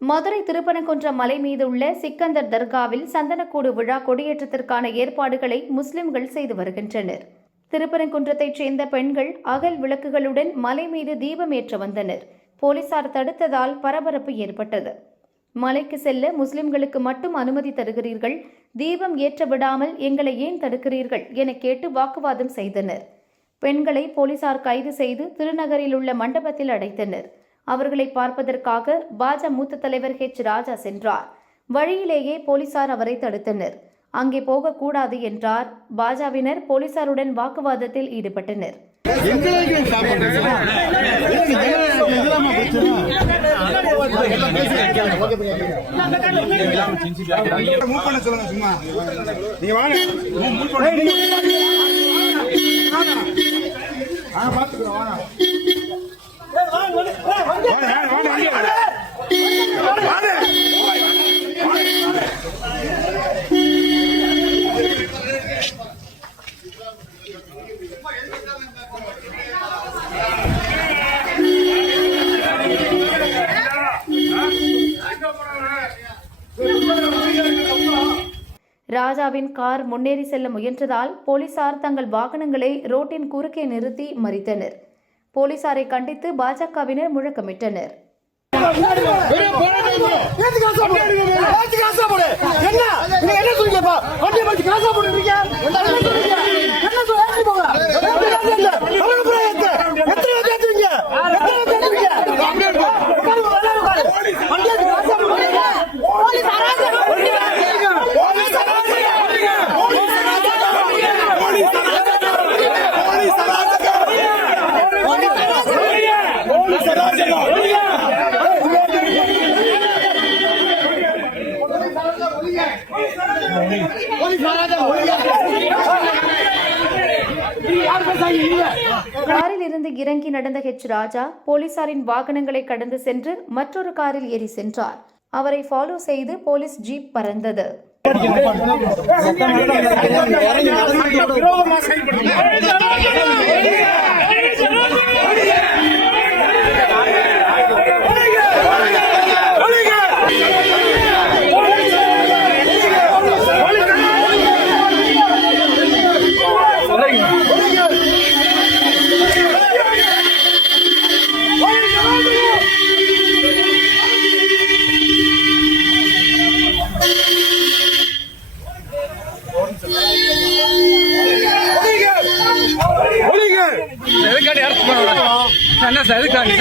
மதுரை திருப்பரங்குன்றம் மலை மீது உள்ள சிக்கந்தர் தர்காவில் சந்தனக்கூடு விழா கொடியேற்றத்திற்கான ஏற்பாடுகளை முஸ்லிம்கள் செய்து வருகின்றனர். திருப்பரங்குன்றத்தைச் சேர்ந்த பெண்கள் அகல் விளக்குகளுடன் மலை மீது தீபம் ஏற்ற வந்தனர். போலீசார் தடுத்ததால் பரபரப்பு ஏற்பட்டது. மலைக்கு செல்ல முஸ்லிம்களுக்கு மட்டும் அனுமதி தருகிறீர்கள், தீபம் ஏற்ற விடாமல் எங்களை ஏன் தடுக்கிறீர்கள் என கேட்டு வாக்குவாதம் செய்தனர். பெண்களை போலீசார் கைது செய்து திருநகரில் உள்ள மண்டபத்தில் அடைத்தனர். அவர்களை பார்ப்பதற்காக பாஜ மூத்த தலைவர் ஹெச் ராஜா சென்றார். வழியிலேயே போலீசார் அவரை தடுத்தனர். அங்கே போகக்கூடாது என்றார். பாஜவினர் போலீசாருடன் வாக்குவாதத்தில் ஈடுபட்டனர். ராஜாவின் கார் முன்னேறி செல்ல முயன்றதால் போலீசார் தங்கள் வாகனங்களை ரோட்டின் குறுக்கே நிறுத்தி மறித்தனர். போலீசாரை கண்டித்து பாஜகவினர் முழக்கமிட்டனர். காரில் இருந்து இறங்கி நடந்த ஹெச் ராஜா போலீசாரின் வாகனங்களை கடந்து சென்று மற்றொரு காரில் ஏறி சென்றார். அவரை ஃபாலோ செய்து போலீஸ் ஜீப் பறந்தது. எதுக்காண்டி